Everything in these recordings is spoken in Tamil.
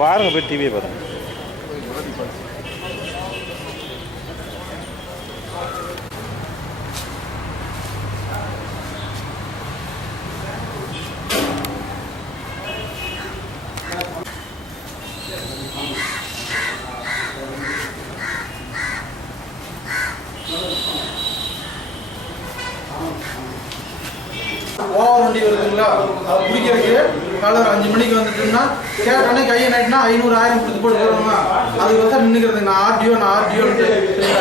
பாருங்க, போய் டிவியை பாருங்க. ஓவர் வண்டி வருதுங்களா, அது பிடிக்கிறதுக்கு காலை ஒரு 5 மணிக்கு வந்துட்டுன்னா கேட்டானே கையை நைட்டுனா 500 1000 கொடுத்து போட்டு போடணுமா, அதுக்கு வந்து நின்றுக்கிறது. நான் ஆர்டிஓன்ட்டு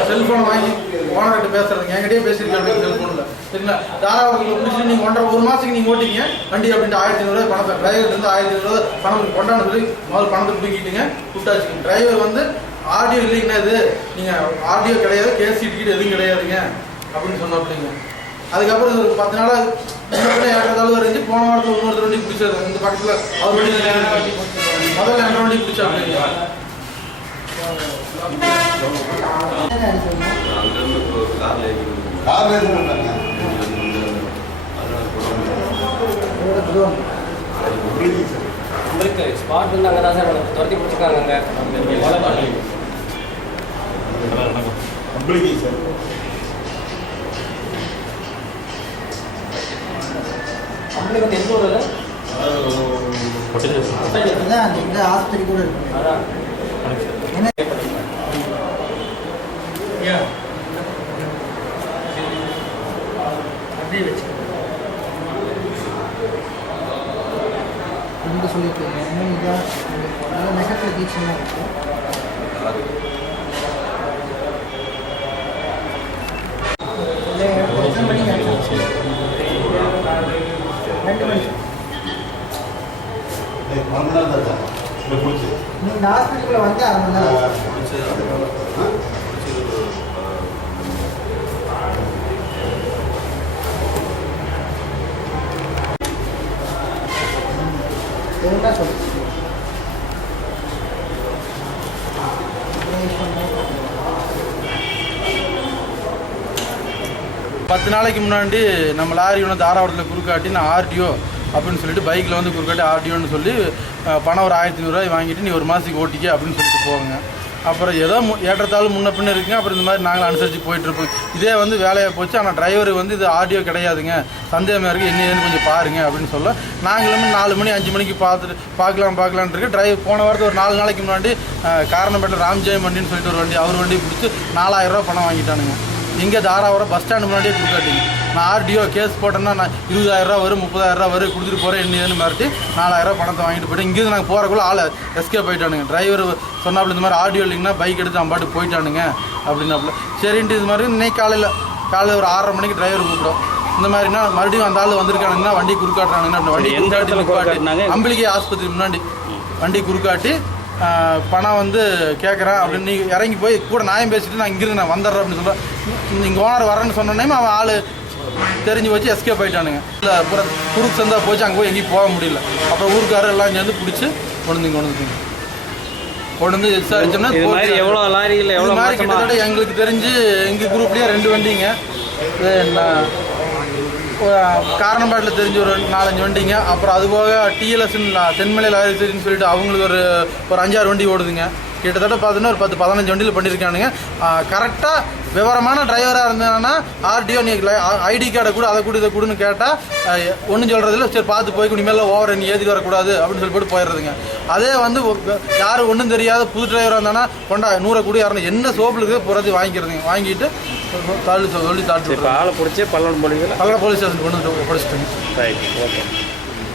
செல்ஃபோனை வாங்கி ஓனர்கிட்ட பேசுறதுங்க, என்கிட்டயே பேசியிருக்கேன் அப்படின்னு செல்ஃபோனில். சரிங்களா, தாராபுரத்தில் பிடிச்சிட்டு நீங்கள் ஒரு மாதத்துக்கு நீங்கள் ஓட்டிங்க வண்டி அப்படின்ட்டு 1500 பணத்தை டிரைவர் வந்து 1500 பணம் கொண்டாந்து சொல்லி முதல்ல பணத்தை பிடிக்கிட்டுங்க விட்டாச்சுங்க. டிரைவர் வந்து ஆர்டிஓ இல்லைங்கண்ணா, இது நீங்கள் ஆர்டிஓ கிடையாது, கேஸ் டிக்கெட் எதுவும் கிடையாதுங்க அப்படின்னு சொன்னாப்பிள்ளைங்க. அதுக்கப்புறம் ஒரு 10 நாளாக ஏற்றதாலும் இருந்துச்சு. போன வாரத்தில் இன்னொருத்தர் வண்டி பிடிச்சது இந்த பக்கத்தில் அவர் வண்டி முதல்ல 2 வண்டி பிடிச்சாப்பிள்ளைங்க. ஸ்பாட் வந்து அங்கே தான் சார் துரத்தி பிடிச்சிருக்காங்க. நம்மளுக்கு எந்த ஊரில் இந்த ஆஸ்பத்திரி கூட இருக்கு. அதான் அப்படியே வச்சு ரொம்ப சொல்லியிருக்கீங்க. இன்னும் இதாக நெகட்டிவ் டீச்சிங்காக இருக்கும். எத்தனை மணிக்கு ஆச்சு? 2 மணி. நீங்கள் இந்த ஹாஸ்பிட்டலுக்குள்ள வந்து 1/2 மணி நேரம் என்ன சொல்லுங்க. 10 நாளைக்கு முன்னாடி நம்ம லாரி ஒன்று தாராபுரத்தில் குறுக்காட்டி நான் ஆர்டிஓ அப்படின்னு சொல்லிட்டு பைக்கில் வந்து குறுக்காட்டி ஆர்டிஓன்னு சொல்லி பணம் ஒரு 1500 வாங்கிட்டு நீ ஒரு மாதத்துக்கு ஓட்டிக்க அப்படின்னு சொல்லிட்டு போவாங்க. அப்புறம் ஏதோ ஏற்றத்தாலும் முன்ன பின்ன இருக்குங்க. அப்புறம் இந்த மாதிரி நாங்களும் அனுசரித்து போயிட்டுருப்போம். இதே வந்து வேலையாக போச்சு. ஆனால் டிரைவர் வந்து இது ஆர்டிஓ கிடையாதுங்க, சந்தேகமாக இருக்குது, என்ன கொஞ்சம் பாருங்கள் அப்படின்னு சொல்ல நாங்களும் 4 மணி 5 மணிக்கு பார்க்கலான்ட்டு இருக்கு. டிரைவர் போன வாரத்தில் ஒரு 4 நாளைக்கு முன்னாடி காரணப்பேட்டில் ராம்ஜெயம் வண்டின்னு சொல்லிட்டு ஒரு வண்டி, அவர் வண்டி பிடிச்சி 4000 ரூபா பணம் வாங்கிட்டானுங்க. இங்கே தாராபுரம் பஸ் ஸ்டாண்டு முன்னாடியே கொடுக்காட்டிங்க. நான் ஆர்டிஓ கேஸ் போட்டேன்னா நான் 20000 ரூபா வரும், 30000 ரூபா வரும், கொடுத்துட்டு போகிறேன் என்னன்னு மிரட்டி 4000 ரூபா பணத்தை வாங்கிட்டு போய்ட்டு இங்கேருந்து நாங்கள் போகிறக்குள்ள ஆளை எஸ்கேப் போயிட்டானுங்க. டிரைவர் சொன்னாப்புல இந்த மாதிரி ஆர்டிஓ இல்லைங்கன்னா பைக் எடுத்து அவன் பாட்டு போயிட்டானுங்க அப்படின்னாப்புல. சரின்ட்டு இது மாதிரி இன்னைக்கு காலையில் ஒரு 6:30 மணிக்கு டிரைவர் கூப்பிட்டோம். இந்த மாதிரினா மறுபடியும் அந்த ஆள் வந்திருக்கானுங்கன்னா வண்டி குறுக்காட்டுறானுங்கன்னா அப்படி வண்டி எந்த இடத்துல குறுக்காட்டினாங்க? அம்பிளிகை ஆஸ்பத்திரி முன்னாடி வண்டி குறுக்காட்டி பணம் வந்து கேட்குறேன் அப்படின்னு நீ இறங்கி போய் கூட நியாயம் பேசிட்டு நான் இங்கிருந்து நான் வந்துடுறேன் அப்படின்னு சொல்கிறேன். இங்கே ஓனர் வரேன்னு சொன்னோன்னே அவன் ஆள் தெரிஞ்சு வச்சு எஸ்கேப் ஆகிட்டானுங்க. இல்லை அப்புறம் குறுக்கு சந்தா போச்சு, அங்கே போய் எங்கேயும் போக முடியல. அப்புறம் ஊருக்காரர் எல்லாம் சேர்ந்து பிடிச்சி கொண்டு வந்து விசாரிச்சோம்னா எவ்வளோ லாரியில் எவ்வளோ மாதிரி கிட்டத்தட்ட எங்களுக்கு தெரிஞ்சு எங்கள் குரூப்லேயே 2 வண்டிங்க, காரணம்பாட்டில் தெரிஞ்சு ஒரு 4-5 வண்டிங்க. அப்புறம் அதுபோக டிஎல்எஸ்ன்னு தென்மலை லாரின்னு சொல்லிட்டு அவங்களுக்கு ஒரு 5-6 வண்டி ஓடுதுங்க. கிட்டத்தட்ட பார்த்தீங்கன்னா ஒரு 10-15 வண்டியில் பண்ணியிருக்கானுங்க. கரெக்டாக விவரமான டிரைவராக இருந்தாங்கன்னா ஆர்டிஓ நீ ஐடி கார்டை கூட அதை கூட இதை கூடன்னு கேட்டால் ஒன்றும் சொல்கிறதில்ல, சரி பார்த்து போய் இனிமேல் ஓவர் நீ ஏற்றி வரக்கூடாது அப்படின்னு சொல்லி போட்டு போயிடுறதுங்க. அதே வந்து யாரும் ஒன்றும் தெரியாத புது டிரைவராக இருந்தானா கொண்டா 100 கூட யாரும் என்ன சோப்புலுக்கு புறத்தி வாங்கிக்கிறதுங்க. வாங்கிட்டு சொல்லி தாட்டு ஆளை பிடிச்சி பல்லடம் போலீஸ் ஸ்டேஷன் கொண்டு படிச்சுட்டுங்க. Right, okay.